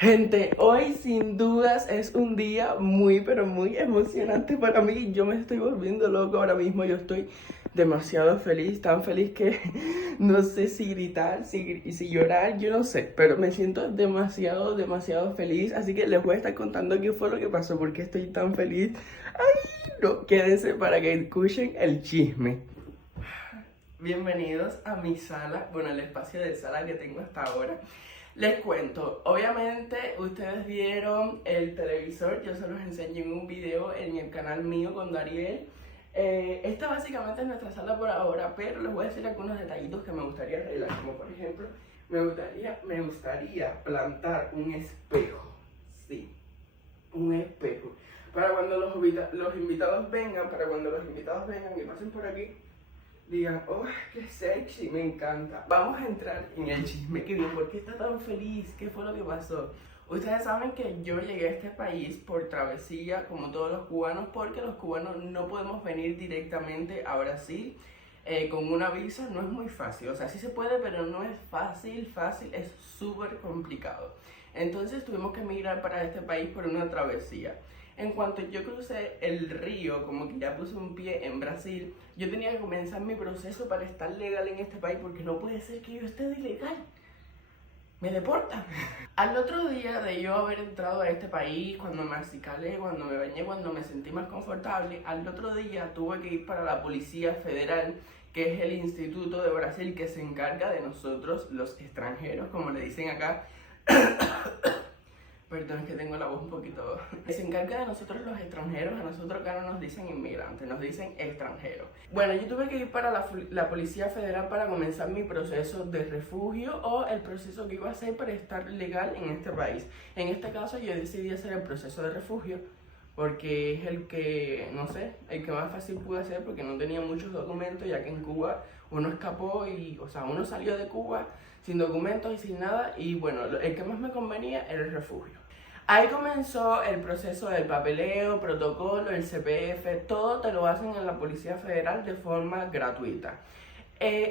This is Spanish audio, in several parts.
Gente, hoy sin dudas es un día muy, pero muy emocionante para mí. Yo me estoy volviendo loco ahora mismo. Yo estoy demasiado feliz, tan feliz que no sé si gritar, si llorar, yo no sé. Pero me siento demasiado, demasiado feliz. Así que les voy a estar contando qué fue lo que pasó, por qué estoy tan feliz. Ay, no, quédense para que escuchen el chisme. Bienvenidos a mi sala, bueno, el espacio de sala que tengo hasta ahora. Les cuento, obviamente ustedes vieron el televisor, yo se los enseñé en un video en el canal mío con Dariel. Esta básicamente es nuestra sala por ahora, pero les voy a decir algunos detallitos que me gustaría arreglar, como por ejemplo, me gustaría plantar un espejo, sí, un espejo, para cuando los invitados vengan, y pasen por aquí, digan, oh, qué sexy, me encanta. Vamos a entrar en el chisme que dio. ¿Por qué está tan feliz? ¿Qué fue lo que pasó? Ustedes saben que yo llegué a este país por travesía, como todos los cubanos, porque los cubanos no podemos venir directamente a Brasil con una visa. No es muy fácil, o sea, sí se puede, pero no es fácil, es súper complicado. Entonces tuvimos que emigrar para este país por una travesía. En cuanto yo crucé el río, como que ya puse un pie en Brasil, yo tenía que comenzar mi proceso para estar legal en este país, porque no puede ser que yo esté de ilegal. Me deportan. Al otro día de yo haber entrado a este país, cuando me acicalé, cuando me bañé, cuando me sentí más confortable, al otro día tuve que ir para la Policía Federal, que es el instituto de Brasil que se encarga de nosotros, los extranjeros, como le dicen acá. Perdón, es que tengo la voz un poquito... Se encarga de nosotros los extranjeros, a nosotros acá no nos dicen inmigrantes, nos dicen extranjeros. Bueno, yo tuve que ir para la Policía Federal para comenzar mi proceso de refugio o el proceso que iba a hacer para estar legal en este país. En este caso yo decidí hacer el proceso de refugio porque es el que, no sé, el que más fácil pude hacer porque no tenía muchos documentos, ya que en Cuba uno escapó y, o sea, uno salió de Cuba sin documentos y sin nada, y bueno, el que más me convenía era el refugio. Ahí comenzó el proceso del papeleo, protocolo, el CPF, todo te lo hacen en la Policía Federal de forma gratuita.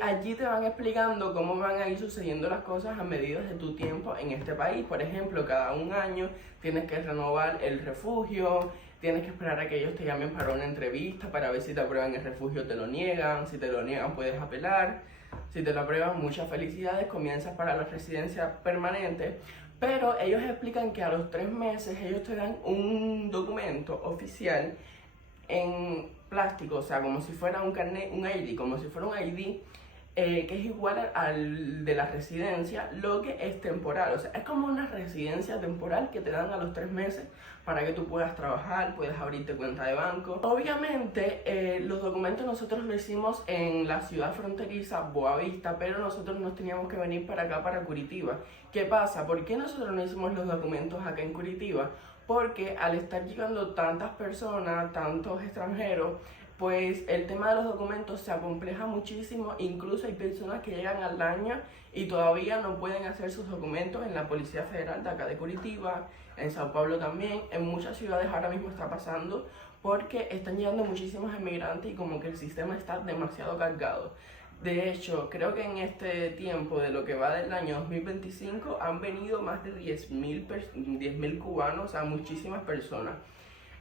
Allí te van explicando cómo van a ir sucediendo las cosas a medida de tu tiempo en este país. Por ejemplo, cada un año tienes que renovar el refugio, tienes que esperar a que ellos te llamen para una entrevista para ver si te aprueban el refugio, te lo niegan, si te lo niegan puedes apelar, si te lo aprueban muchas felicidades, comienzas para la residencia permanente. Pero ellos explican que a los 3 meses ellos te dan un documento oficial en plástico, o sea, como si fuera un carnet, un ID, como si fuera un ID, que es igual al de la residencia, lo que es temporal. O sea, es como una residencia temporal que te dan a los 3 meses para que tú puedas trabajar, puedas abrirte cuenta de banco. Obviamente, los documentos nosotros lo hicimos en la ciudad fronteriza, Boavista, pero nosotros nos teníamos que venir para acá, para Curitiba. ¿Qué pasa? ¿Por qué nosotros no hicimos los documentos acá en Curitiba? Porque al estar llegando tantas personas, tantos extranjeros, pues el tema de los documentos se acompleja muchísimo. Incluso hay personas que llegan al año y todavía no pueden hacer sus documentos en la Policía Federal de acá de Curitiba, en Sao Paulo también. En muchas ciudades ahora mismo está pasando porque están llegando muchísimos inmigrantes y como que el sistema está demasiado cargado. De hecho, creo que en este tiempo de lo que va del año 2025 han venido más de 10.000 cubanos, o sea, muchísimas personas.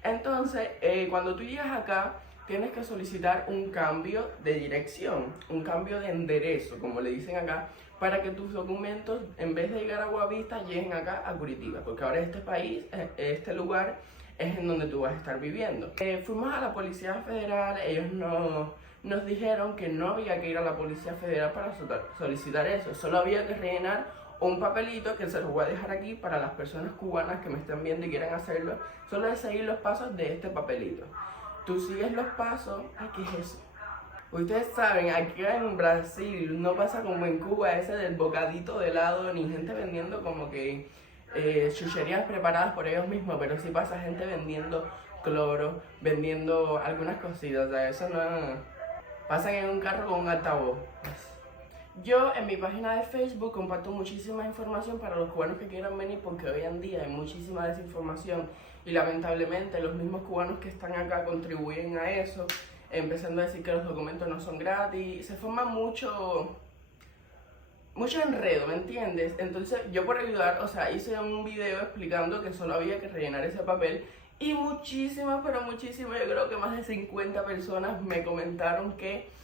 Entonces, cuando tú llegas acá, tienes que solicitar un cambio de dirección, un cambio de enderezo, como le dicen acá, para que tus documentos, en vez de llegar a Boavista, lleguen acá a Curitiba, porque ahora este país, este lugar, es en donde tú vas a estar viviendo. Fuimos a la Policía Federal, ellos nos dijeron que no había que ir a la Policía Federal para solicitar eso, solo había que rellenar un papelito que se los voy a dejar aquí para las personas cubanas que me están viendo y quieran hacerlo. Solo es seguir los pasos de este papelito. Tú sigues los pasos. Ay, ¿qué es eso? Ustedes saben, aquí en Brasil no pasa como en Cuba ese del bocadito de helado, ni gente vendiendo como que chucherías preparadas por ellos mismos, pero sí pasa gente vendiendo cloro, vendiendo algunas cositas. O sea, eso no pasan en un carro con un altavoz. Yo en mi página de Facebook comparto muchísima información para los cubanos que quieran venir, porque hoy en día hay muchísima desinformación y lamentablemente los mismos cubanos que están acá contribuyen a eso, empezando a decir que los documentos no son gratis. Se forma mucho enredo, ¿me entiendes? Entonces yo por ayudar, o sea, hice un video explicando que solo había que rellenar ese papel y muchísimas, pero muchísimas, yo creo que más de 50 personas me comentaron que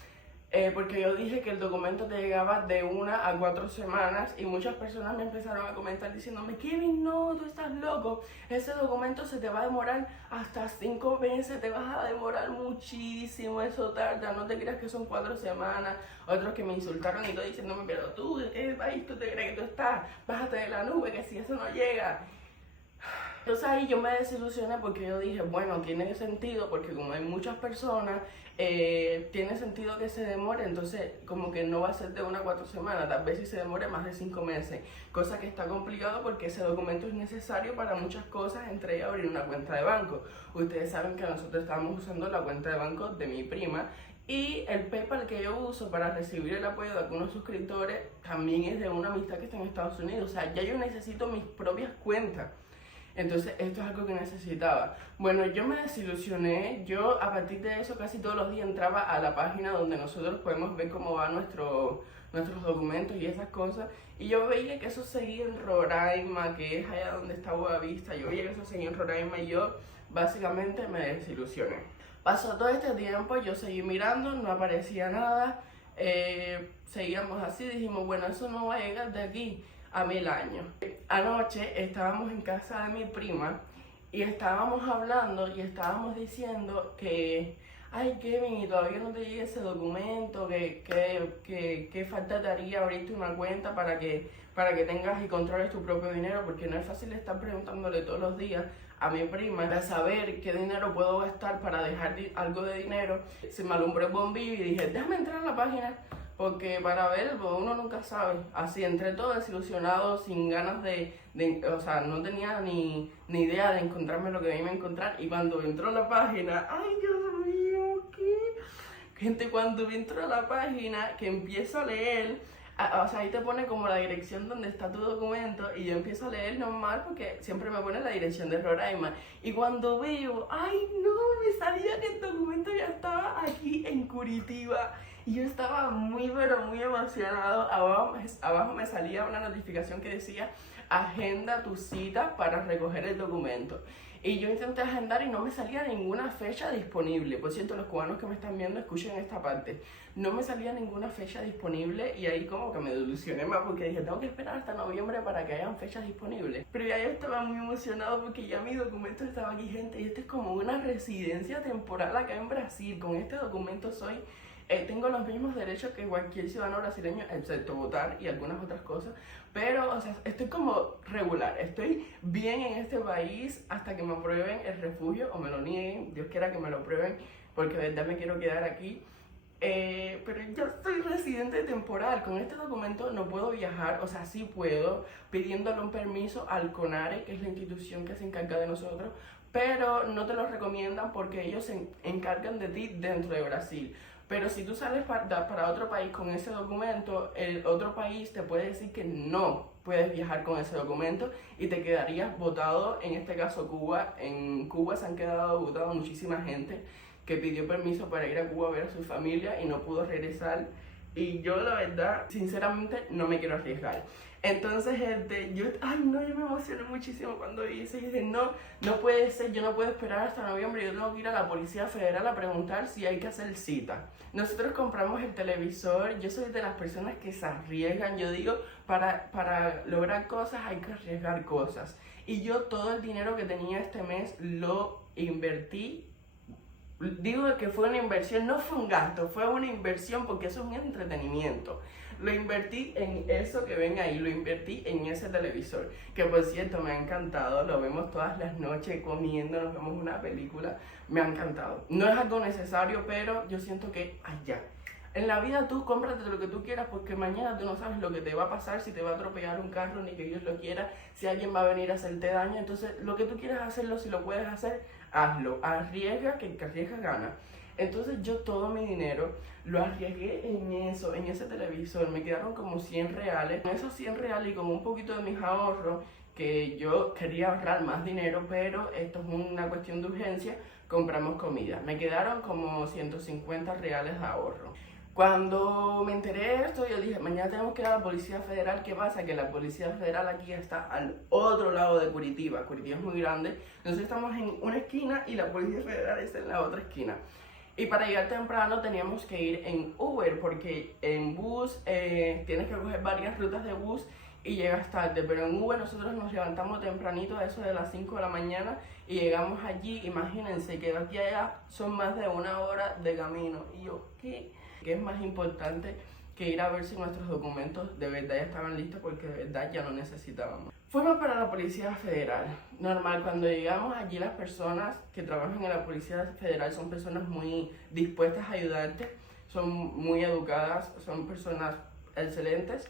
porque yo dije que el documento te llegaba de 1 a 4 semanas y muchas personas me empezaron a comentar diciéndome, Kevin, no, tú estás loco, ese documento se te va a demorar hasta 5 meses, te vas a demorar muchísimo, eso tarda, no te creas que son 4 semanas. Otros que me insultaron y todo diciéndome, pero tú, ¿de qué país tú te crees que tú estás? Bájate de la nube, que si eso no llega. Entonces ahí yo me desilusioné porque yo dije, bueno, tiene sentido porque como hay muchas personas, tiene sentido que se demore, entonces como que no va a ser de 1 a 4 semanas, tal vez si se demore más de 5 meses, cosa que está complicado porque ese documento es necesario para muchas cosas, entre ellas abrir una cuenta de banco. Ustedes saben que nosotros estábamos usando la cuenta de banco de mi prima y el PayPal que yo uso para recibir el apoyo de algunos suscriptores también es de una amistad que está en Estados Unidos, o sea, ya yo necesito mis propias cuentas. Entonces esto es algo que necesitaba. Bueno, yo me desilusioné. Yo a partir de eso casi todos los días entraba a la página donde nosotros podemos ver cómo van nuestros documentos y esas cosas. Y yo veía que eso seguía en Roraima, que es allá donde está Boavista. Yo veía que eso seguía en Roraima y yo básicamente me desilusioné. Pasó todo este tiempo, yo seguí mirando, no aparecía nada. Seguíamos así, dijimos, bueno, eso no va a llegar de aquí a 1000 años. Anoche estábamos en casa de mi prima y estábamos hablando y estábamos diciendo que, ay Kevin, y todavía no te llega ese documento, que falta te haría abrirte una cuenta para que tengas y controles tu propio dinero, porque no es fácil estar preguntándole todos los días a mi prima para saber qué dinero puedo gastar para dejar algo de dinero. Se me alumbró el bombillo y dije, déjame entrar a la página, porque para ver, pues uno nunca sabe. Así entré todo desilusionado, sin ganas o sea, no tenía ni idea de encontrarme lo que me iba a encontrar. Y cuando entró a la página, ay Dios mío, ¿qué? Gente, cuando entro a la página, que empiezo a leer, o sea, ahí te pone como la dirección donde está tu documento y yo empiezo a leer normal porque siempre me pone la dirección de Roraima. Y cuando veo, ay no, me salía que el documento ya estaba aquí en Curitiba. Y yo estaba muy, pero muy emocionado. Abajo me salía una notificación que decía, agenda tu cita para recoger el documento. Y yo intenté agendar y no me salía ninguna fecha disponible. Por cierto, los cubanos que me están viendo, escuchen esta parte. No me salía ninguna fecha disponible y ahí como que me desilusioné más porque dije, tengo que esperar hasta noviembre para que hayan fechas disponibles. Pero ya yo estaba muy emocionado porque ya mi documento estaba aquí, gente. Y este es como una residencia temporal acá en Brasil. Con este documento tengo los mismos derechos que cualquier ciudadano brasileño, excepto votar y algunas otras cosas, pero, o sea, estoy como regular, estoy bien en este país hasta que me aprueben el refugio o me lo nieguen, Dios quiera que me lo aprueben, porque de verdad me quiero quedar aquí. Pero yo soy residente temporal, con este documento no puedo viajar, o sea, sí puedo, pidiéndole un permiso al CONARE, que es la institución que se encarga de nosotros, pero no te lo recomiendan porque ellos se encargan de ti dentro de Brasil. Pero si tú sales para otro país con ese documento, el otro país te puede decir que no puedes viajar con ese documento y te quedarías botado, en este caso Cuba. En Cuba se han quedado botados muchísima gente que pidió permiso para ir a Cuba a ver a su familia y no pudo regresar. Y yo la verdad, sinceramente, no me quiero arriesgar. Entonces, yo me emocioné muchísimo cuando vi eso y dije, no puede ser, yo no puedo esperar hasta noviembre, yo tengo que ir a la Policía Federal a preguntar si hay que hacer cita. Nosotros compramos el televisor, yo soy de las personas que se arriesgan, yo digo, para lograr cosas hay que arriesgar cosas. Y yo todo el dinero que tenía este mes lo invertí. Digo que fue una inversión, no fue un gasto, fue una inversión porque eso es un entretenimiento. Lo invertí en eso que ven ahí, lo invertí en ese televisor, que por cierto me ha encantado, lo vemos todas las noches comiendo, nos vemos una película, me ha encantado. No es algo necesario, pero yo siento que, en la vida tú cómprate lo que tú quieras porque mañana tú no sabes lo que te va a pasar, si te va a atropellar un carro, ni que Dios lo quiera, si alguien va a venir a hacerte daño. Entonces lo que tú quieras hacerlo, si lo puedes hacer, hazlo, arriesga, que el que arriesga gana. Entonces yo todo mi dinero lo arriesgué en ese televisor, me quedaron como 100 reales. Con esos 100 reales y con un poquito de mis ahorros, que yo quería ahorrar más dinero, pero esto es una cuestión de urgencia, compramos comida. Me quedaron como 150 reales de ahorro. Cuando me enteré de esto, yo dije, mañana tenemos que ir a la Policía Federal. ¿Qué pasa? Que la Policía Federal aquí está al otro lado de Curitiba. Curitiba es muy grande. Entonces estamos en una esquina y la Policía Federal está en la otra esquina. Y para llegar temprano teníamos que ir en Uber, porque en bus tienes que coger varias rutas de bus y llegas tarde. Pero en Uber nosotros nos levantamos tempranito, a eso de las 5 de la mañana, y llegamos allí. Imagínense que de aquí a allá son más de 1 hora de camino. Y yo, ¿qué? Que es más importante que ir a ver si nuestros documentos de verdad ya estaban listos, porque de verdad ya no necesitábamos. Fuimos para la Policía Federal. Normal, cuando llegamos allí, las personas que trabajan en la Policía Federal son personas muy dispuestas a ayudarte, son muy educadas, son personas excelentes.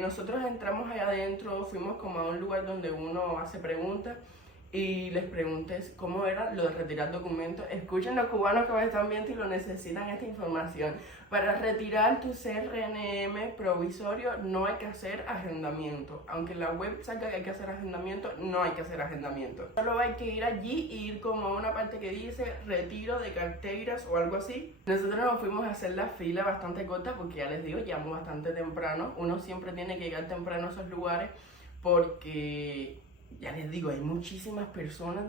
Nosotros entramos allá adentro, fuimos como a un lugar donde uno hace preguntas, y les pregunté cómo era lo de retirar documentos. Escuchen los cubanos que me están viendo y lo necesitan esta información. Para retirar tu CRNM provisorio no hay que hacer agendamiento. Aunque la web salga que hay que hacer agendamiento, no hay que hacer agendamiento. Solo hay que ir allí y ir como a una parte que dice retiro de carteras o algo así. Nosotros nos fuimos a hacer la fila bastante corta porque ya les digo, llegamos bastante temprano. Uno siempre tiene que llegar temprano a esos lugares porque... ya les digo, hay muchísimas personas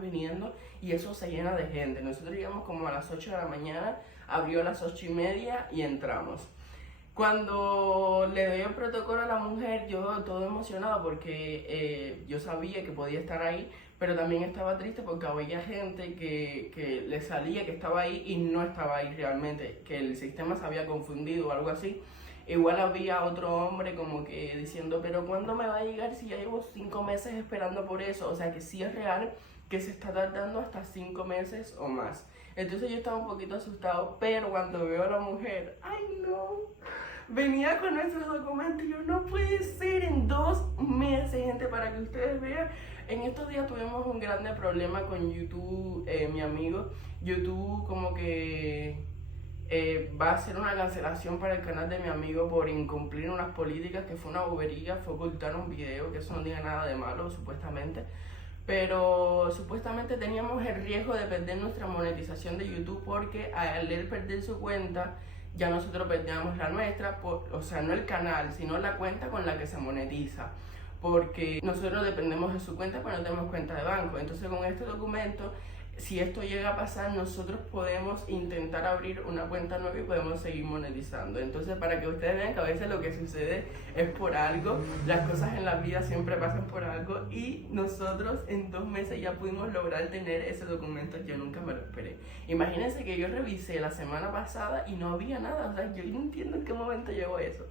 viniendo y eso se llena de gente. Nosotros llegamos como a las 8 de la mañana, abrió a las 8:30 y entramos. Cuando le doy el protocolo a la mujer, yo todo emocionado porque yo sabía que podía estar ahí, pero también estaba triste porque había gente que le salía que estaba ahí y no estaba ahí realmente, que el sistema se había confundido o algo así. Igual había otro hombre como que diciendo, pero ¿cuándo me va a llegar si ya llevo 5 meses esperando por eso? O sea que sí es real que se está tardando hasta 5 meses o más. Entonces yo estaba un poquito asustado, pero cuando veo a la mujer, ¡ay no! Venía con nuestros documentos y yo, no puede ser, en 2 meses, gente, para que ustedes vean. En estos días tuvimos un grande problema con YouTube, mi amigo. YouTube como que... va a hacer una cancelación para el canal de mi amigo por incumplir unas políticas, que fue una bobería, fue ocultar un video, que eso no tiene nada de malo supuestamente, pero supuestamente teníamos el riesgo de perder nuestra monetización de YouTube porque al él perder su cuenta ya nosotros perdíamos la nuestra, o sea, no el canal, sino la cuenta con la que se monetiza, porque nosotros dependemos de su cuenta pero no tenemos cuenta de banco. Entonces con este documento, si esto llega a pasar, nosotros podemos intentar abrir una cuenta nueva y podemos seguir monetizando. Entonces, para que ustedes vean que a veces lo que sucede es por algo, las cosas en la vida siempre pasan por algo, y nosotros en 2 meses ya pudimos lograr tener ese documento. Yo nunca me lo esperé. Imagínense que yo revisé la semana pasada y no había nada, o sea, yo no entiendo en qué momento llegó eso.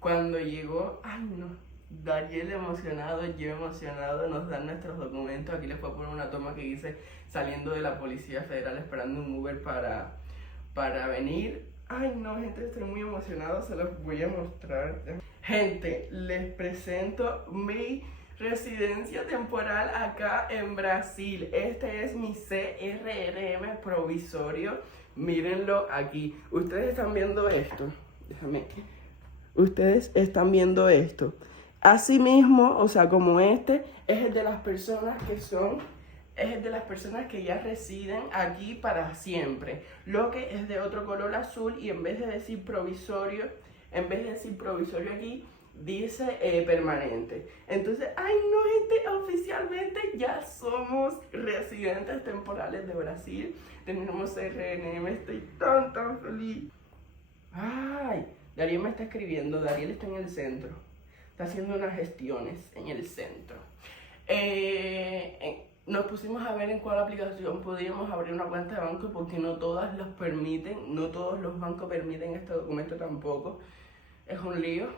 Cuando llegó, ay no, Dariel emocionado, yo emocionado, nos dan nuestros documentos. Aquí les voy a poner una toma que hice saliendo de la Policía Federal esperando un Uber para venir. Ay no, gente, estoy muy emocionado, se los voy a mostrar. Gente, les presento mi residencia temporal acá en Brasil. Este es mi CRNM provisorio, mírenlo aquí. Ustedes están viendo esto, déjame, ustedes están viendo esto. Asimismo, o sea, como este, es el de las personas que ya residen aquí para siempre. Lo que es de otro color azul, y en vez de decir provisorio, aquí, dice permanente. Entonces, ay no, gente, oficialmente ya somos residentes temporales de Brasil. Tenemos CRNM, estoy tan feliz. Ay, Dariel me está escribiendo, Dariel está en el centro. Está haciendo unas gestiones en el centro. Nos pusimos a ver en cuál aplicación podíamos abrir una cuenta de banco porque no todas los permiten, no todos los bancos permiten este documento tampoco. Es un lío.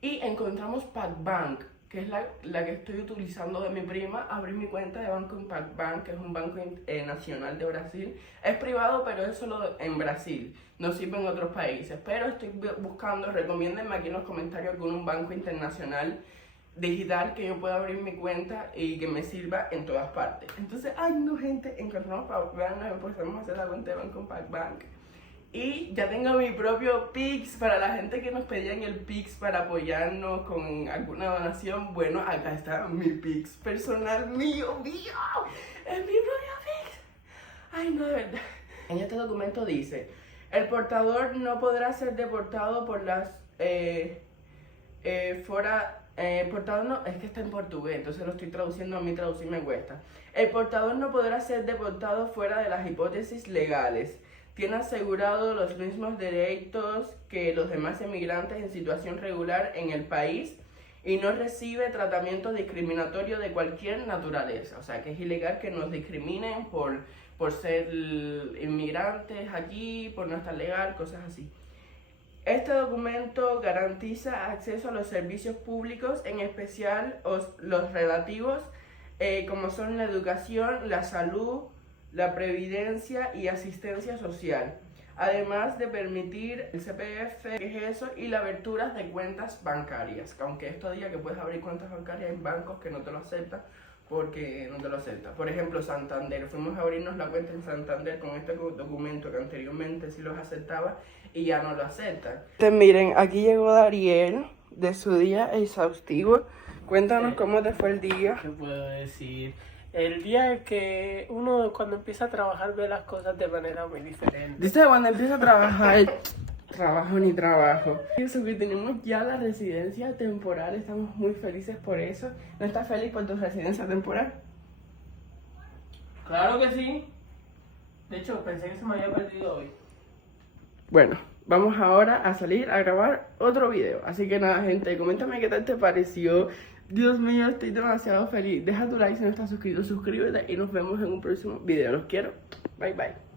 Y encontramos PagBank, que es la que estoy utilizando de mi prima. Abrí mi cuenta de banco en PagBank, que es un banco nacional de Brasil. Es privado, pero es solo en Brasil, no sirve en otros países. Pero estoy buscando, recomiéndenme aquí en los comentarios algún banco internacional digital que yo pueda abrir mi cuenta y que me sirva en todas partes. Entonces, ay no, gente, encontramos PagBank, empezamos a hacer la cuenta de banco en PagBank. Y ya tengo mi propio Pix para la gente que nos pedían el Pix para apoyarnos con alguna donación. Bueno, acá está mi Pix personal, mío. Es mi propio Pix. Ay, no, de verdad. En este documento dice, El portador no podrá ser deportado por las portador no, es que está en portugués, entonces lo estoy traduciendo, a mí traducir me cuesta. El portador no podrá ser deportado fuera de las hipótesis legales. Tiene asegurado los mismos derechos que los demás emigrantes en situación regular en el país y no recibe tratamiento discriminatorio de cualquier naturaleza. O sea, que es ilegal que nos discriminen por ser inmigrantes aquí, por no estar legal, cosas así. Este documento garantiza acceso a los servicios públicos, en especial los relativos, como son la educación, la salud, la previdencia y asistencia social, además de permitir el CPF, que es eso, y la abertura de cuentas bancarias, aunque esto diga que puedes abrir cuentas bancarias en bancos que no te lo aceptan, porque no te lo acepta. Por ejemplo, Santander, fuimos a abrirnos la cuenta en Santander con este documento que anteriormente sí los aceptaba y ya no lo aceptan. Miren, aquí llegó Dariel de su día exhaustivo. Cuéntanos cómo te fue el día. ¿Qué puedo decir? El día es que uno cuando empieza a trabajar ve las cosas de manera muy diferente. Dice que cuando empieza a trabajar, trabajo ni trabajo. Eso que tenemos ya la residencia temporal, estamos muy felices por eso. ¿No estás feliz por tu residencia temporal? Claro que sí. De hecho, pensé que se me había perdido hoy. Bueno, vamos ahora a salir a grabar otro video. Así que nada, gente, coméntame qué tal te pareció. Dios mío, estoy demasiado feliz. Deja tu like si no estás suscrito, suscríbete y nos vemos en un próximo video. Los quiero. Bye, bye.